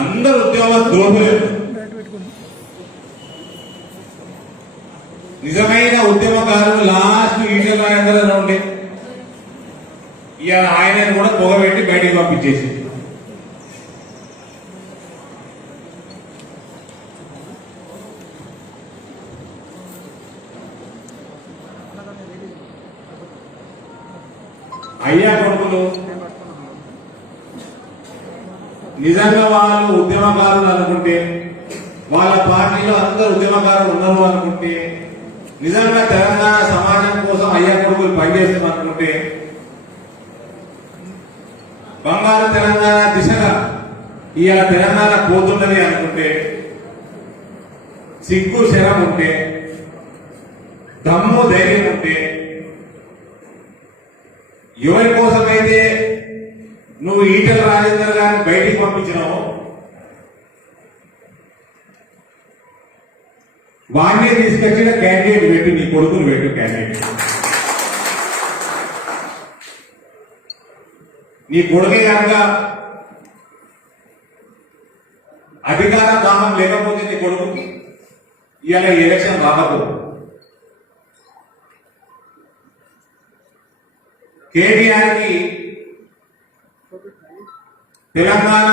అందరు ఉద్యోగ ద్రోహులే. నిజమైన ఉద్యమకారులు లాస్ట్ ఈటెల రాజేందర్ ఉండే ఇవాళ ఆయనను కూడా పొగబెట్టి బయటికి పంపించేసి అయ్యా కొడుకులు నిజంగా వాళ్ళు ఉద్యమకారులు అనుకుంటే, వాళ్ళ పార్టీలో అందరు ఉద్యమకారులు ఉన్నారు అనుకుంటే, నిజంగా తెలంగాణ సమాజం కోసం అయ్యా కొడుకులు పనిచేస్తాం అనుకుంటే, బంగారు తెలంగాణ దిశగా ఇవాళ తెలంగాణ పోతున్నది అనుకుంటే, సిగ్గు శరం ఉంటే, దమ్ము ధైర్యం ఉంటే, ఎవరి కోసమైతే నువ్వు ఈటెల రాజేందర్ గారిని బయటికి పంపించినావు, వాడిని తీసుకొచ్చిన క్యాండిడేట్ పెట్టు, నీ కొడుకును పెట్టు క్యాండిడేట్. నీ కొడుకే కనుక అధికార దాహం లేకపోతే నీ కొడుకుకి ఇవాళ ఎలక్షన్ రాకపోదు. కేటీఆర్ కి తెలంగాణ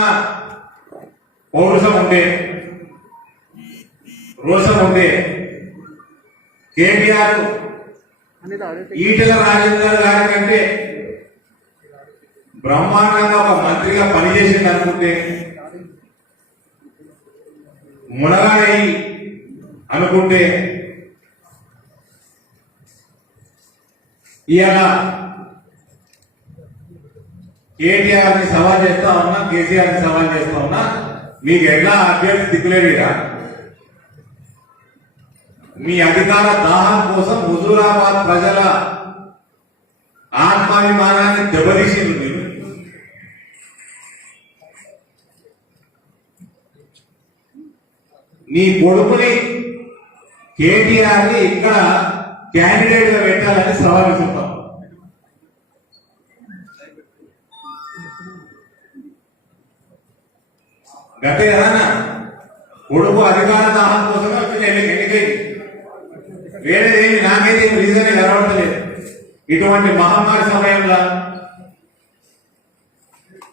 పౌరుషం ఉంటే, రోషం ఉంటే, కేటీఆర్ ఈటెల రాజేందర్ గారి కంటే బ్రహ్మాండంగా ఒక మంత్రిగా పనిచేసింది అనుకుంటే, మునగాయి అనుకుంటే, ఇవాళ కేటీఆర్ ని సవాల్ చేస్తా ఉన్నా, కేసీఆర్ ని సవాల్ చేస్తా ఉన్నా, మీకు ఎట్లా అభ్యర్థి దిక్కులేడుగా. మీ అధికార దాహం కోసం హుజూరాబాద్ ప్రజల ఆత్మాభిమానాన్ని దెబ్బతీసింది మీరు. నీ కొడుకుని కేటీఆర్ ని ఇక్కడ క్యాండిడేట్ గా పెట్టాలని సవాల్ విసురుతాం. గతే కదా కొడుకు అధికార దాహం కోసమే వచ్చిన ఎన్నికైంది, వేరేదేమి నాకైతే రీజన్ కనబడతలేదు. ఇటువంటి మహమ్మారి సమయంలో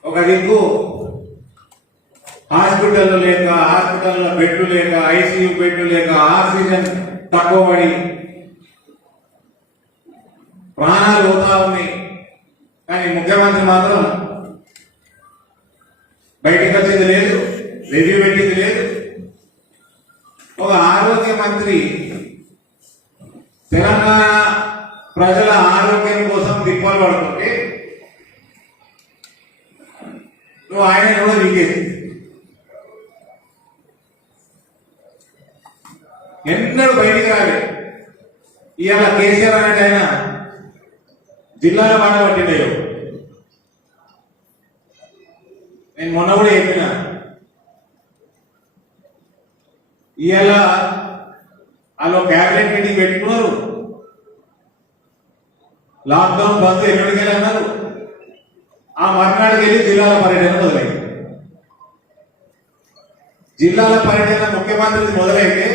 ఒక దిక్కు హాస్పిటల్ లేక, హాస్పిటల్లో బెడ్లు లేక, ఐసీయూ బెడ్లు లేక, ఆక్సిజన్ తక్కువ పడి ప్రాణాలు పోతా ఉన్నాయి. కానీ ముఖ్యమంత్రి మాత్రం బయటికి వచ్చేది లేదు, రివ్యూ పెట్టింది లేదు. ఒక ఆరోగ్య మంత్రి తెలంగాణ ప్రజల ఆరోగ్యం కోసం దిక్కులు పడుతుంటే నువ్వు ఆయన కూడా వీకేసి ఎన్నడూ బయటికి రాలేదు. ఇవాళ కేసీఆర్ అనేది ఆయన జిల్లాలో బాగా పట్టిండయో. నేను మొన్న కూడా చెప్పిన, ఇవాళ వాళ్ళు క్యాబినెట్ మీటింగ్ పెట్టుకున్నారు, లాక్డౌన్ బంద్ ఎక్కడికి అన్నారు. ఆ మర్నాడికి వెళ్ళి జిల్లాల పర్యటన మొదలైంది. జిల్లాల పర్యటన ముఖ్యమంత్రి మొదలైతే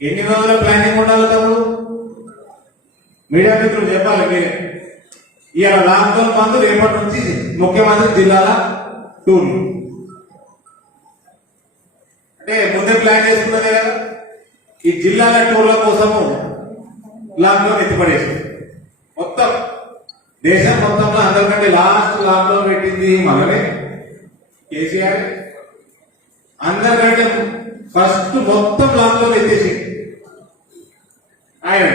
ఎన్ని రోజుల ప్లానింగ్ ఉండాలి తమ్ముడు? మీడియా మిత్రులు చెప్పాలి మీరే. ఇవాళ లాక్డౌన్ బంద్, రేపటి నుంచి ముఖ్యమంత్రి జిల్లాల టూర్. అంటే ముందే ప్లాన్ చేసుకున్నదే కదా. ఈ జిల్లాల టూర్ల కోసము లాక్డౌన్ ఎత్తిపడేసింది. మొత్తం దేశం మొత్తంలో అందరికంటే లాస్ట్ లాక్డౌన్ పెట్టింది మనమే, కేసీఆర్. అందరికంటే ఫస్ట్ మొత్తం లాక్డౌన్ ఎత్తేసి ఆయన.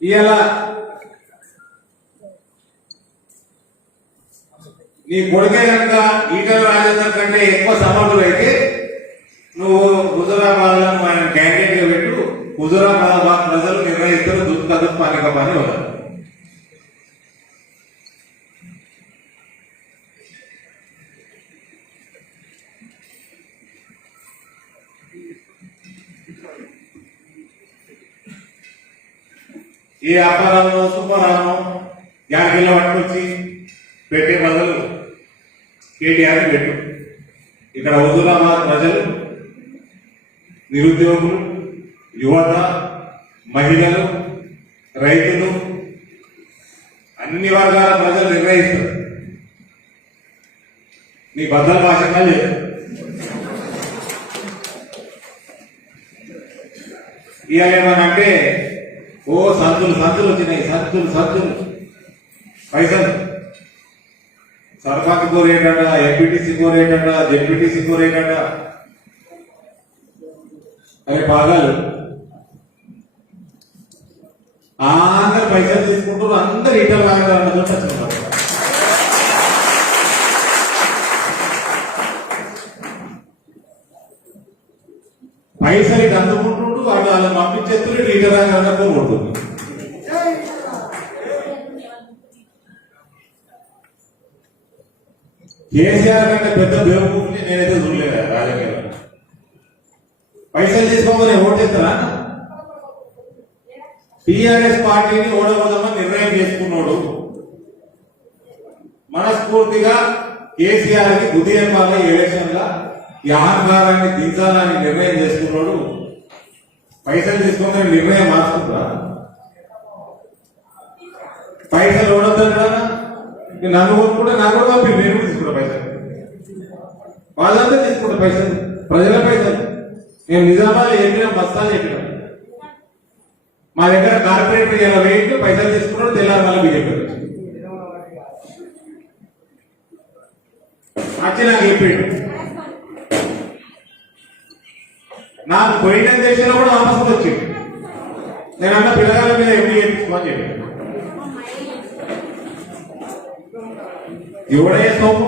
ఇవాళ నీ కొడుకే కనుక ఈటెల రాజేందర్ కంటే ఎక్కువ సమర్థులు అయితే నువ్వు హుజూరాబాద్ ఆయన క్యాండిడేట్ గా పెట్టు. హుజూరాబాద్ ప్రజలు నిర్ణయిస్తారు, దుఃఖదు పనిక పని వదలరు. ఈ వ్యాపారాలను సూపరాను యాకిల్లో పట్టుకొచ్చి పెట్టే బదులు కేటీఆర్ పెట్టు. ఇక్కడ హుజూరాబాద్ ప్రజలు, నిరుద్యోగులు, యువత, మహిళలు, రైతులు, అన్ని వర్గాల ప్రజలు నిర్ణయిస్తారు. నీ బద్దల భాషగా లేదు. ఇవాళ ఏమనంటే ఓ సంతులు వచ్చినాయి, సంతులు పైసలు సర్పంచ్ కోరేటట, ఎంపీటీసీ కోరేటట, జెడ్పీటీసీ కోరేటట. అరే బాగాలు అందరు పైసలు తీసుకుంటారు, అందరు ఇటలు లాగారు. పైసలు ఇటు అందుకుంటుండు, వాడు వాళ్ళని పంపించేస్తున్నారు, లీటర్ అనుకుంటుంది. కేసీఆర్ కంటే పెద్ద బేవకూఫ్ని నేనైతే చూడలేదు రాజకీయాల్లో. పైసలు తీసుకోమని ఓటేస్తారా? టీఆర్ఎస్ పార్టీని ఓడగొడదామని నిర్ణయం చేసుకున్నాడు. మనస్ఫూర్తిగా కేసీఆర్ కి బుద్ధియర్మాల ఎలక్షన్ గా ఈ అహంకారాన్ని దించాలని నిర్ణయం చేసుకున్నాడు. పైసలు తీసుకోమని నిర్ణయం మార్చుకుంటా? పైసలు ఓడొద్దా? నన్ను కొనుక్కుంటే నాకు కూడా పంపి, నేను తీసుకుంటా పైసలు. వాళ్ళంతా తీసుకుంటా పైసలు, ప్రజల పైసలు. నేను నిజామాబాద్ చెప్పినా, బస్తాలు చెప్పినా. మా దగ్గర కార్పొరేటర్ ఇలా వెయిట్ పైసలు తీసుకున్నాడు, తెల్లారి మళ్ళీ బీజేపీ వచ్చి నాకు చెప్పాడు. నాకు పోయిన దేశంలో కూడా ఆపసలు వచ్చింది. నేను అన్న పిల్లగాల మీద ఎప్పుడు చేయించుకోని చెప్పాను. ఎవడే సోపు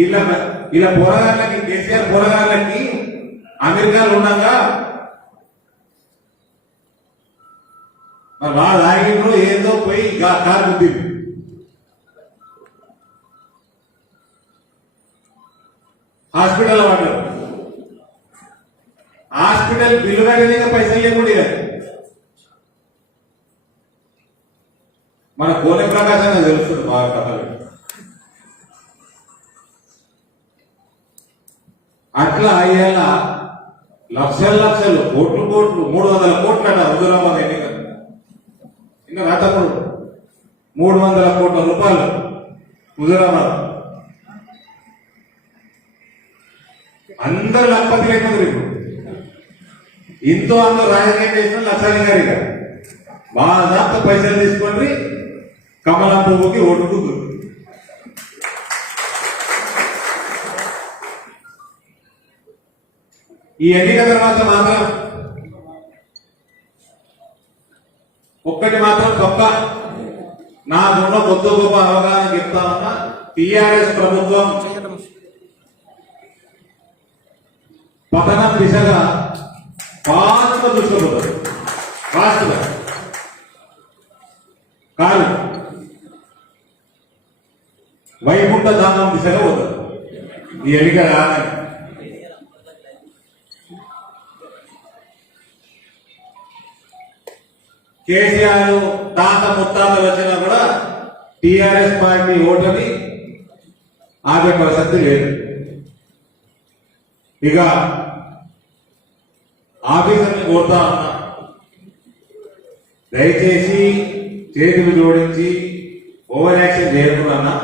ఇలా పోరగాళ్ళకి, కేసీఆర్ పోరగాళ్ళకి అమెరికాలో ఉండగా మరి వాళ్ళు ఆగినప్పుడు ఏదో పోయి కారు గుద్దింది. హాస్పిటల్ వాళ్ళు హాస్పిటల్ బిల్లు కట్టేదిగా పైసలు లేకుండా మన కోనె ప్రకాశంగా తెలుస్తుంది బాగా కథలు. అట్లా అయ్యేలా లక్షలు కోట్లు 300 కోట్లట హుజూరాబాద్ ఎన్నిక. ఇంకా రాతప్పుడు 300 కోట్ల రూపాయలు హుజూరాబాద్. అందరు లక్షపతి లేకపోతే ఇప్పుడు ఇంతో అందరూ రాజకీయం చేసిన లక్షాలి గారిగా బాగా పైసలు తీసుకొని కమలం పువ్వుకి ఓటుకుంది. ఈ ఎన్నిక తర్వాత మాత్రం ఒక్కటి మాత్రం గొప్ప నాకున్న కొద్ది గొప్ప అవగాహన చెప్తా ఉన్నా. టీఆర్ఎస్ ప్రభుత్వం పతనం దిశగా ఫాస్ట్ దృష్టిపోతుంది. ఫాస్ట్గా కాదు, వైకుంఠ ధామం దిశగా పోతుంది ఈ ఎన్నిక రాదని. కేసీఆర్ తాత ముత్తాతలు వచ్చినా కూడా టీఆర్ఎస్ పార్టీ ఓటమి ఆగే ప్రసక్తి లేదు. ఇక ఆఫీసర్ని కోరుతా ఉన్నా, దయచేసి చేతులు జోడించి ఓవర్ యాక్షన్ చేయకుండా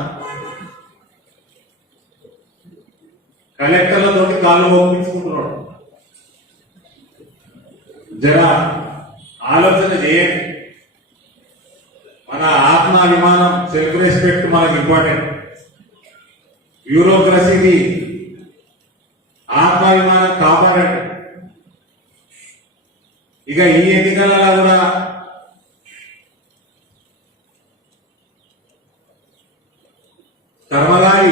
కలెక్టర్లతో కాళ్ళు ఒప్పించుకుంటున్నాడు. జర ఆలోచన చేయండి. మన ఆత్మాభిమానం, సెల్ఫ్ రెస్పెక్ట్ మనకు ఇంపార్టెంట్. బ్యూరోక్రసీకి ఆత్మాభిమానం కాపాడండి. ఇక ఈ ఎన్నికలలో కూడా కర్మగారి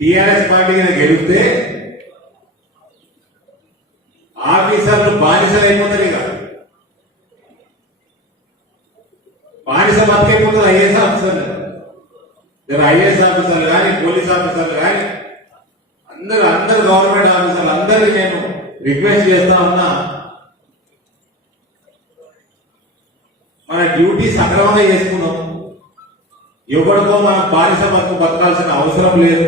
టీఆర్ఎస్ పార్టీని గెలిస్తే ఆఫీసర్లు బానిసలు అయిపోతారు. ఇక బానిస బతికైపోతుంది ఐఏఎస్ ఆఫీసర్లు. ఐఏఎస్ ఆఫీసర్లు కానీ, పోలీస్ ఆఫీసర్లు కానీ, అందరు గవర్నమెంట్ ఆఫీసర్లు అందరికీ నేను రిక్వెస్ట్ చేస్తా ఉన్నా, మన డ్యూటీ సక్రమంగా చేసుకున్నాం. ఎవరికో మనం బానిస బతకాల్సిన అవసరం లేదు.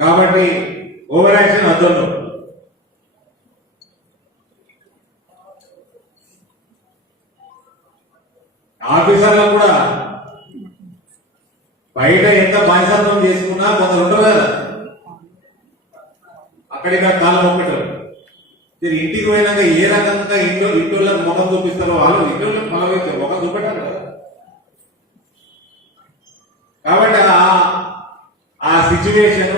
కాబట్టి ఓవర్ యాక్షన్ అదొద్దు. ఆఫీసర్లకు కూడా బయట ఎంత బానిసత్వం చేసుకున్నా కొందరు ఉంటారు కదా, అక్కడిక్కడ కాలం ఒక్కటారు. ఇంటికి పోయినాక ఏ రకంగా ఇంటోళ్ళకి ముఖం చూపిస్తారో వాళ్ళు ఇంటోళ్ళకి ముఖం చూపెట్టారు కదా. కాబట్టి ఆ సిచ్యువేషన్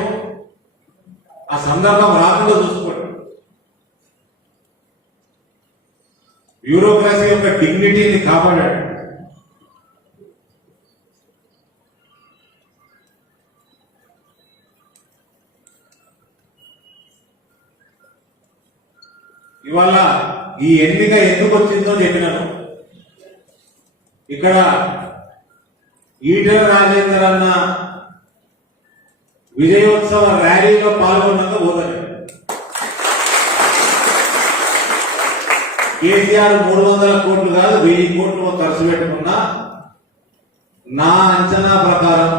ఆ సందర్భం రాకుండా చూసుకోండి. బ్యూరోక్రసీ యొక్క డిగ్నిటీని కాపాడాడు. ఇవాళ ఈ ఎన్నిక ఎందుకు వచ్చిందో చెప్పినాను. ఇక్కడ ఈటెల రాజేందర్ అన్న విజయోత్సవ ర్యాలీలో పాల్గొన్నాక పోతాడు. కేసీఆర్ 300 కోట్లు కాదు 1000 కోట్లు ఖర్చు పెట్టుకున్నా నా అంచనా ప్రకారం,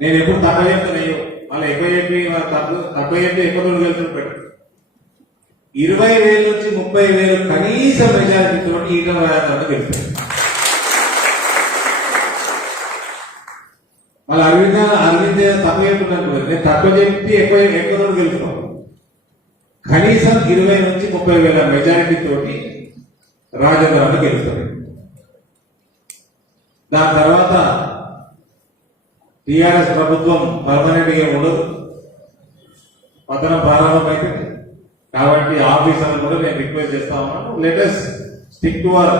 నేను ఎప్పుడు తక్కువ చెప్తానయ్యో మళ్ళీ ఎక్కువ చెప్పి తక్కువ చెప్పి ఎక్కువ గెలుచుకు పెట్టు 20,000 నుంచి 30,000 కనీస మెజారిటీతో ఈటెల రాజేందర్ గెలుస్తాడు. మళ్ళీ అరవింద్ తక్కువ చెప్తున్నాను, నేను తక్కువ చెప్పి ఎక్కువ గెలుస్తాను. కనీసం 20 నుంచి 30,000 మెజారిటీ తోటి రాజేంద్ర గెలుస్తాడు. దాని తర్వాత టిఆర్ఎస్ ప్రభుత్వం పర్మనెంట్ గా ఉండదు, పతనం ప్రారంభమైతే. కాబట్టి ఆఫీసర్లు కూడా నేను రిక్వెస్ట్ చేస్తా ఉన్నాను, let stick to our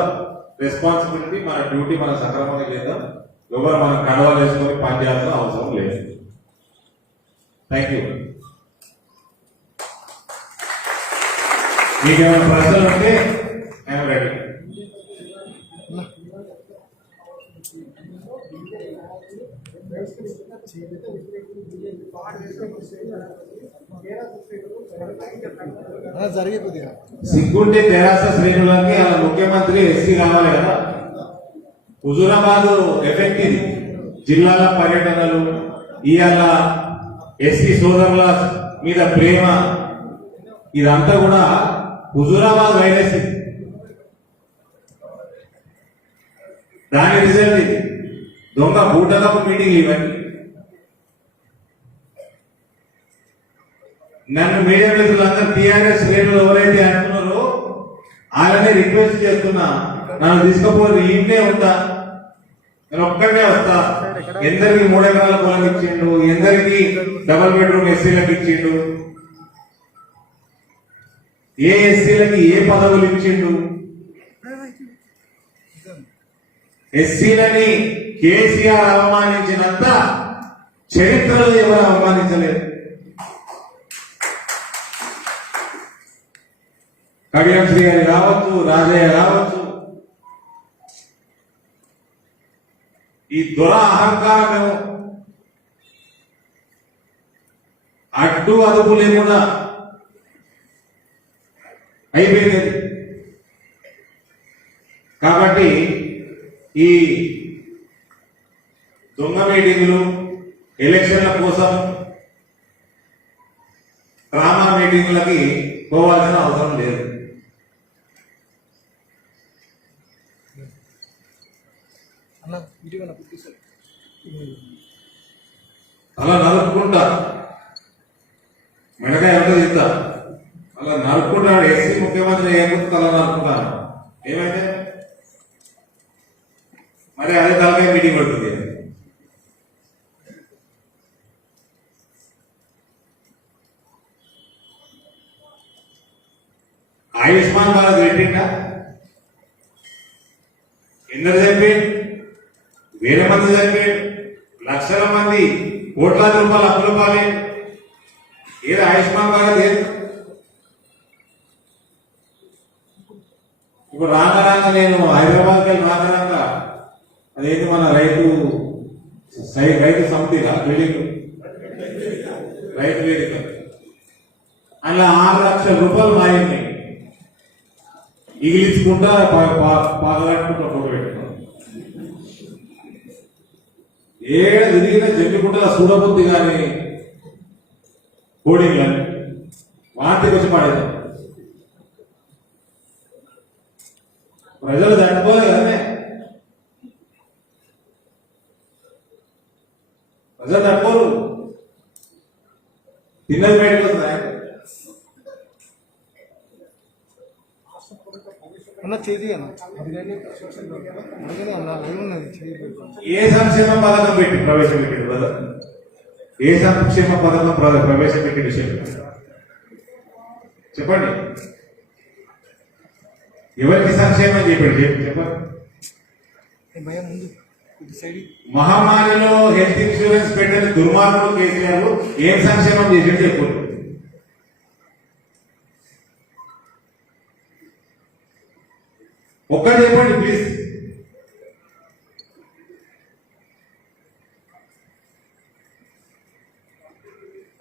responsibility. మన డ్యూటీ మనం సక్రమంగా చేద్దాం. ఎవరు మనం కండవాలు వేసుకొని పనిచేయాల్సిన అవసరం లేదు. Thank you. మీకు ఏమైనా ప్రశ్నలు ఉంటే నేను రెడీ. సిగ్గుంటే తెరాస శ్రేణులకి అలా ముఖ్యమంత్రి ఎస్సీ కావాలి కదా. హుజూరాబాద్ ఎఫెక్ట్ ఇది. జిల్లాల పర్యటనలు, ఇవాళ ఎస్సీ సోదరుల మీద ప్రేమ, ఇదంతా కూడా హుజూరాబాద్ వైరస్. దాని రిజల్ట్ ఇది. దొంగ బూటలపు మీటింగ్ ఇవన్నీ. నన్ను మీడియా మిత్రులందరూ టీఆర్ఎస్ శ్రేణులు ఎవరైతే అంటున్నారో వాళ్ళని రిక్వెస్ట్ చేస్తున్నా, నన్ను తీసుకుపోయి ఇంటే ఉంటా, నేను ఒక్కడే వస్తా. ఎందరికి 3 ఎకరాల పొలం ఇచ్చిండు, ఎందరికి డబుల్ బెడ్రూమ్ ఎస్సీలకు ఇచ్చిండు, ఏ ఎస్సీలకి ఏ పదవులు ఇచ్చిండు. ఎస్సీలని కేసీఆర్ అవమానించినంత చరిత్రలో ఎవరు అవమానించలేదు. కడియం శ్రీ గారి కావచ్చు, రాజయ్య కావచ్చు, ఈ దొర అహంకారం అడ్డు అదుపు లేకుండా అయిపోయింది. కాబట్టి ఈ దొంగ మీటింగులు, ఎలక్షన్ల కోసం డ్రామా మీటింగులకి పోవాల్సిన అవసరం లేదు. అలా నరుక్కుంటా మెడకాయ ఎంత తింటా, అలా నరుక్కుంటాడు. ఎస్సీ ముఖ్యమంత్రి ఏముంది అలా నరుక్కుంటాను. ఏమైతే మరి అదే తలకాయ మీటింగ్ పడుతుంది. ఆయుష్మాన్ భారత్ పెట్టిందా? ఎందరు చనిపోయింది? 1000 మంది చనిపోయింది, లక్షల మంది కోట్లాది రూపాయలు అప్పుల పాలే. ఏది ఆయుష్మాన్ భారత్? ఏది ఇప్పుడు రాంగ నేను హైదరాబాద్కి వెళ్ళి రాంగ అదేంటి మన రైతు సమితిగా బిల్డింగ్ రైతు వేదిక అలా 6 లక్షల రూపాయలు మాయండి ఇగిలించుకుంటా పాదగట్టుకుంటా ఫోటో పెట్టుకున్నాం. ఏడ తిరిగిన జమ్మికుంటా చూడబుద్ధి కానీ కోడింగ్లని వాటికి వచ్చి పాడేది. ప్రజలు తట్టుకోలేదు కదనే, ప్రజలు తట్టుకోరు. తిన్నది బయటకు వస్తుంది. ఏ సంక్షేమ పథకం పెట్టి ప్రవేశపెట్టింది కదా, ఏ సంక్షేమ పథకం ప్రవేశపెట్టే విషయం చెప్పండి. ఎవరికి సంక్షేమం చెప్పాడు చెప్పండి. మహమ్మారిలో హెల్త్ ఇన్సూరెన్స్ పెట్టిన దుర్మార్గులు కేసీఆర్ ఏం సంక్షేమం చేసాడు చెప్పు. ఒక్కటి చెప్పండి ప్లీజ్.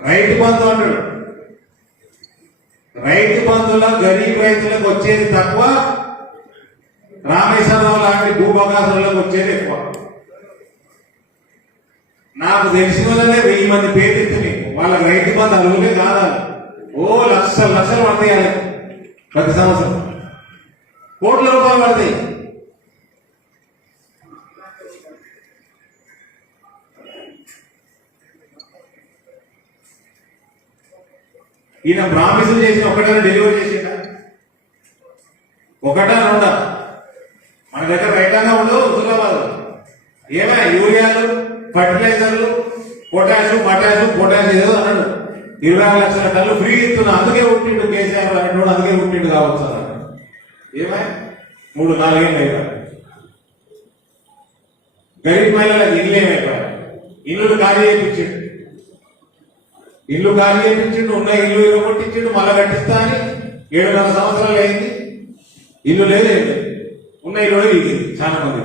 రైతు బంధు అంటాడు. రైతు బంధువుల గరీబ్ రైతులకు వచ్చేది తక్కువ, రామేశ్వరరావు లాంటి భూభాగాసులకు వచ్చేది ఎక్కువ. నాకు తెలిసిన వాళ్ళనే 1000 మంది పేరు నీకు. వాళ్ళకి రైతు బంధు అరుగులే కాదా, ఓ లక్షలు లక్షలు పడతాయి ప్రతి సంవత్సరం, కోట్ల రూపాయలు పడతాయి. ఈయన ప్రామిసులు చేసిన ఒకటా డెలివరీ చేసిందా? ఒకటా రెండా? మన దగ్గర రైతాంగం ఉండవు హుజురాబాద్. ఏమా యూరియాలు, ఫర్టిలైజర్లు, పొటాష్ ఏదో అన్నాడు. 20 లక్షల టన్నులు ఫ్రీ ఇస్తున్నా, అందుకే పుట్టిండు కేసీఆర్ అంటున్నాడు, అందుకే పుట్టిండు కావచ్చు అన్నాడు. ఏమా 3-4 ఏళ్ళు అయిపోయాయి. గరీబ్ మహిళలకు ఇల్లు ఏమైపోయాయి? ఇల్లు ఖాళీ చేయించిండు, ఇల్లు ఖాళీ చేయించిండు, ఉన్న ఇల్లు ఇవ్వగొట్టించిండు, మళ్ళా కట్టిస్తా అని 7.5 సంవత్సరాలు అయింది. ఇల్లు లేదు, ఉన్న ఇల్లు కూడా ఇగింది చాలా మంది.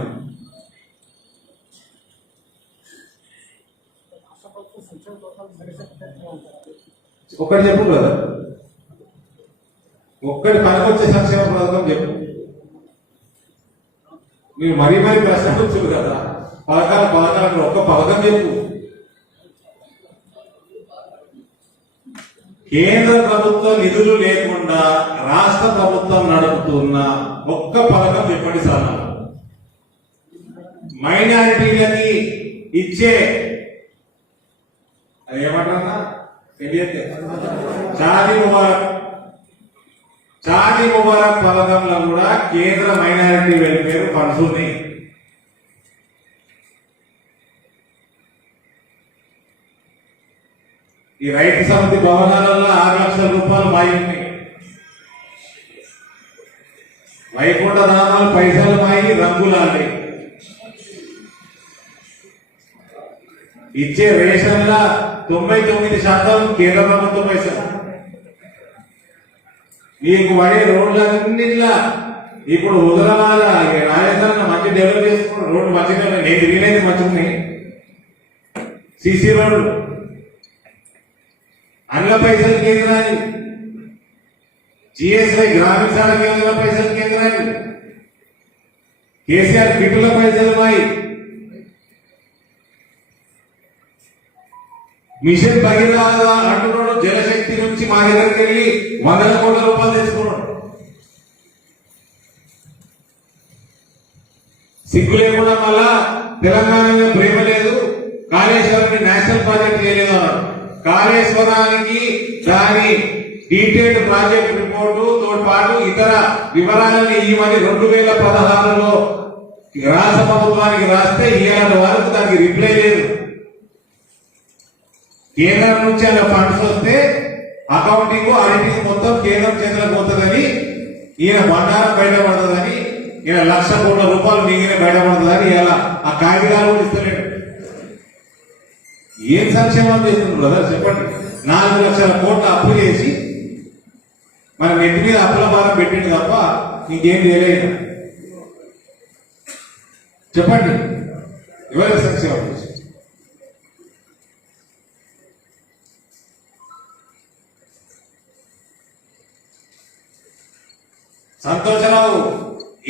ఒక్కటి చెప్పు కదా, ఒక్కటి పనికొచ్చే సంక్షేమ పథకం చెప్పు. మీరు మరీ ప్రశ్న వచ్చారు కదా, పథకాలు ఒక్క పథకం చెప్పు. కేంద్ర ప్రభుత్వ నిధులు లేకుండా రాష్ట్ర ప్రభుత్వం నడుపుతున్న ఒక్క పథకం చెప్పండి సార్. మైనారిటీలకి ఇచ్చే అది ఏమంటారా, షాదీ ముబారక్ పథకంలో కూడా కేంద్ర మైనారిటీ వెల్ఫేర్ ఫండ్స్ ఉన్నాయి. ఈ రైతు సమితి భవనాలలో 6 లక్షల రూపాయలు మాయింది. వైకుంఠ ధామాలు పైసలు మాయి రంగులాలి. ఇచ్చే రేషన్ల 99% కేంద్ర ప్రభుత్వ పైసలు. మీకు పడే రోడ్లన్నింటిలా ఇప్పుడు హుజురాబాద్ రాజస్థాన్ మంచి డెవలప్ చేసుకున్న రోడ్డు మంచిగా, నేను తిరిగినది మంచిగా, సిసి రోడ్లు అన్న పైసలు కేంద్రాన్ని, జిఎస్ఐ గ్రామీణ సడక్ యోజన పైసలు కేంద్రాన్ని, కేసీఆర్ కిట్టుల పైసలు మాయి, మిషన్ భగీరథ అంటున్నాడు. జలశక్తి నుంచి మా దగ్గరికి వెళ్ళి 100 కోట్ల రూపాయలు తెచ్చుకున్నాడు. సిగ్గు లేకుండా మళ్ళా తెలంగాణ మీద ప్రేమ లేదు, కాళేశ్వరాన్ని నేషనల్ ప్రాజెక్ట్ చేయలేదు అన్నాడు. కాళేశ్వరానికి దాని డీటెయిల్డ్ ప్రాజెక్ట్ రిపోర్టు తో పాటు ఇతర వివరాలను ఇవ్వమని 2016లో రాష్ట్ర ప్రభుత్వానికి రాస్తే ఇవాళ వరకు దానికి రిప్లై లేదు. కేంద్రం నుంచి అలా ఫండ్స్ వస్తే అకౌంటింగ్ ఆడిటింగ్ మొత్తం కేంద్రం చేతులకు పోతుందని, ఈయన బండారం బయటపడుతుందని, ఈయన 1,00,000 కోట్ల రూపాయలు మిగిలిన బయటపడుతుందని ఇలా ఆ కాగితాలు కూడా ఇస్తలేడు. ఏం సంక్షేమం చేస్తుంది బ్రదర్ చెప్పండి. 4 లక్షల కోట్ల అప్పు చేసి మన నెత్తి మీద అప్పుల భారం పెట్టింది తప్ప ఇంకేం చేయలేదు. చెప్పండి ఎవరికి సంక్షేమం చేసి? సంతోషరావు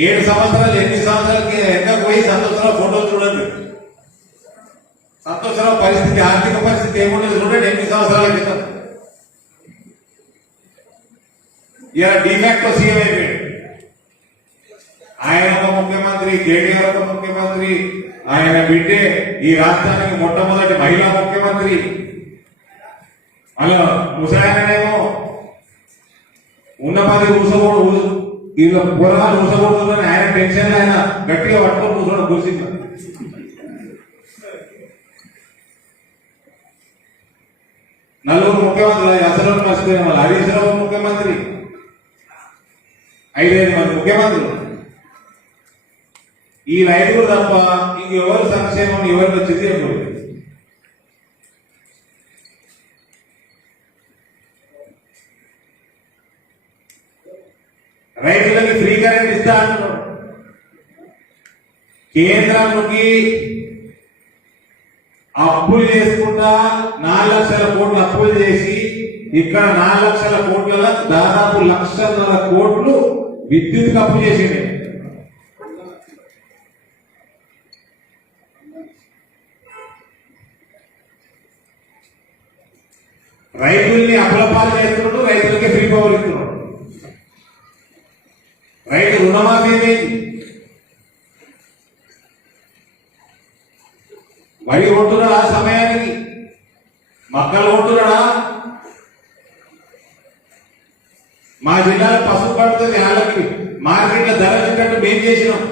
7 సంవత్సరాలు 8 సంవత్సరాలకి వెనక పోయి సంతోషరావు ఫోటో చూడండి. సంతోషరావు పరిస్థితి ఆర్థిక పరిస్థితి ఏముండదు చూడండి 8 సంవత్సరాల క్రితం. ఇలా డిఫాక్టో సీఎం అయిపోయాడు. ఆయన ఒక ముఖ్యమంత్రి, కేటీఆర్ ఒక ముఖ్యమంత్రి, ఆయన బిడ్డే ఈ రాష్ట్రానికి మొట్టమొదటి మహిళా ముఖ్యమంత్రి. అలా ముసాయనేమో ఉన్నపది ఊసకూడదు, ఇలా పూర్వాలు ఊసకూడదని ఆయన టెన్షన్ ఆయన గట్టిగా పట్టుకొని కూర్చోడం కూర్చుంది. నలుగురు ముఖ్యమంత్రులు అసలు మర్చిపోయిన వాళ్ళు. హరీష్ రావు ముఖ్యమంత్రి, 5 మంది ముఖ్యమంత్రులు. ఈ 5 తప్ప ఇంకెవరు సంక్షేమం ఎవరికి వచ్చింది ఎప్పుడు. రైతులకి ఫ్రీ కరెంట్ ఇస్తా అంటున్నాడు. కేంద్రానికి అప్పులు చేసుకుంటా 4 లక్షల కోట్లు అప్పులు చేసి ఇక్కడ 4 లక్షల కోట్ల దాదాపు 1,00,000 కోట్లు విద్యుత్ అప్పు చేసింది. రైతుల్ని అప్పులపాలు చేస్తున్నాడు, రైతులకి ఫ్రీ పవర్ ఇస్తున్నాడు. రైతు రుణమాఫీ ఏమైంది? వరి కొంటున్నాడా సమయానికి? మక్కలు కొంటున్నాడా? మా జిల్లాలో పసుపు పడుతుంది, వాళ్ళకి మార్కెట్లో ధర చెప్పినట్టు మేము చేసినాం.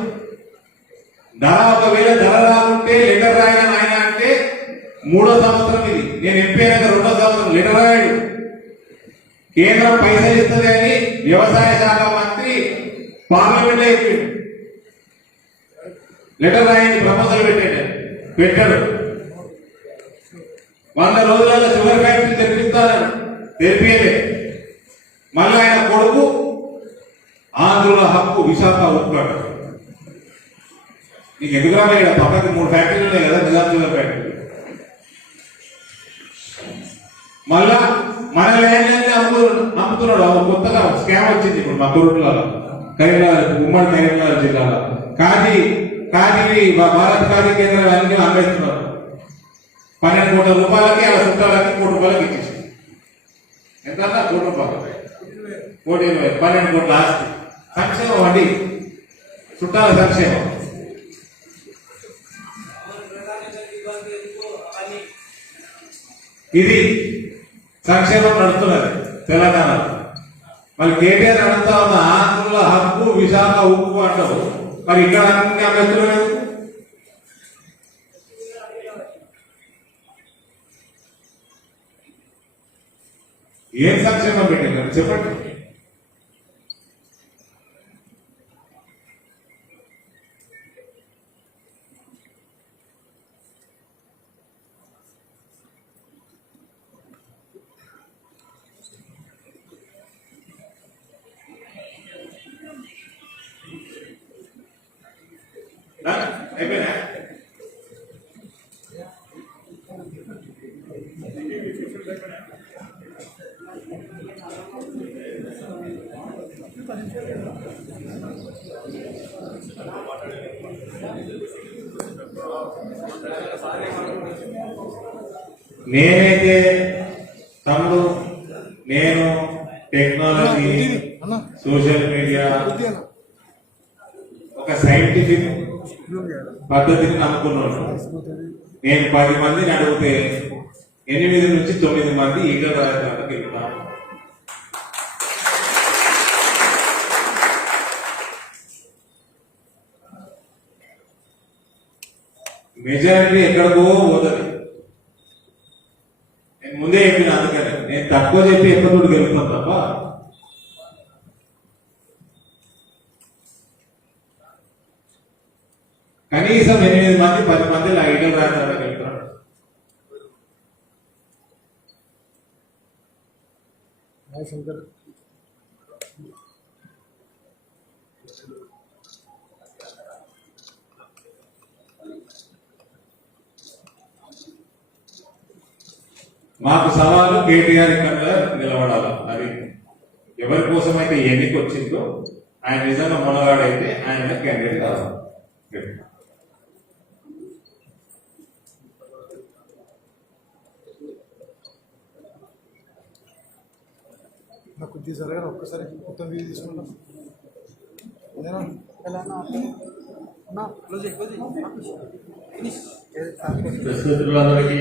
ధర ఒకవేళ ధర రాకుంటే లెటర్ రాయని ఆయన అంటే 3వ సంవత్సరం ఇది. నేను ఎంపీ అయినాక 2వ సంవత్సరం లెటర్ రాయాడు. కేంద్రం పైసలు ఇస్తుంది అని వ్యవసాయ శాఖ మంత్రి పార్లమెంట్ లో చెప్పిండు. లెటర్ రాయని ప్రపోజల్ పెట్టాడు. 100 రోజులలో షుగర్ ఫ్యాక్టరీ తెరిపిస్తాను, తెరిపియలే. మళ్ళీ ఆయన కొడుకు ఆంధ్రుల హక్కు విశాఖ ఉత్పాడు. నీకు ఎందుకు రాలేదు? పక్కకి 3 ఫ్యాక్టరీలు ఉన్నాయి కదా, నిజాం షుగర్ ఫ్యాక్టరీ. మళ్ళా మన ల్యాండ్ అమ్ముతున్నాడు. కొత్తగా స్కామ్ వచ్చింది ఇప్పుడు మా తోటలలో, కరీంనగర్, ఉమ్మడి కరీంనగర్ జిల్లాలో. ఖాదీ భారత ఖాదీ కేంద్రాలు అన్ని అమ్మేస్తున్నారు. 12 కోట్ల రూపాయలకి అలా చుట్టాలకి 1 కోటి రూపాయలకి ఇచ్చేసి ఎంత? 1 కోటి రూపాయలు, 1,20,000, 12 కోట్ల ఆస్తి. సంక్షేమం అండి, చుట్టాల సంక్షేమం. ఇది సంక్షేమం నడుస్తున్నది తెలంగాణలో. మళ్ళీ కేటీఆర్ అడుగుతా ఉన్న ఆంధ్రుల హక్కు విశాఖ ఉక్కు అంటారు. మరి ఇక్కడ అన్ని అభ్యర్థులు ఏం సంక్షేమం పెట్టారు చెప్పండి. అయిపోయినా? నేనైతే తమ్ముడు, నేను టెక్నాలజీ, సోషల్ మీడియా, ఒక సైంటిఫిక్ పద్ధతిని నమ్ముకున్నాను. నేను 10 మందిని అడిగితే 8 నుంచి 9 మంది ఈగల రాజధానికి వెళ్తాను. మెజారిటీ ఎక్కడికో పోతుంది. నేను ముందే చెప్పిన, అందుకని నేను తక్కువ చెప్పి ఎక్కడోడు గెలుపుతాను తప్ప కనీసం 8 మంది 10 మంది ఈగల రాజధానికి వెళ్తాను. మాకు సవాలు కేటీఆర్ ఇక్కడ నిలబడాలి. అది ఎవరి కోసమైతే ఎన్నిక వచ్చిందో ఆయన నిజంగా మొనగాడైతే ఆయన క్యాండిడేట్ కావాలి. నాకు కొద్దిగా జరగాలి ఒక్కసారి మొత్తం వీధి తీసుకుంటాం. ప్రస్తుతులందరికీ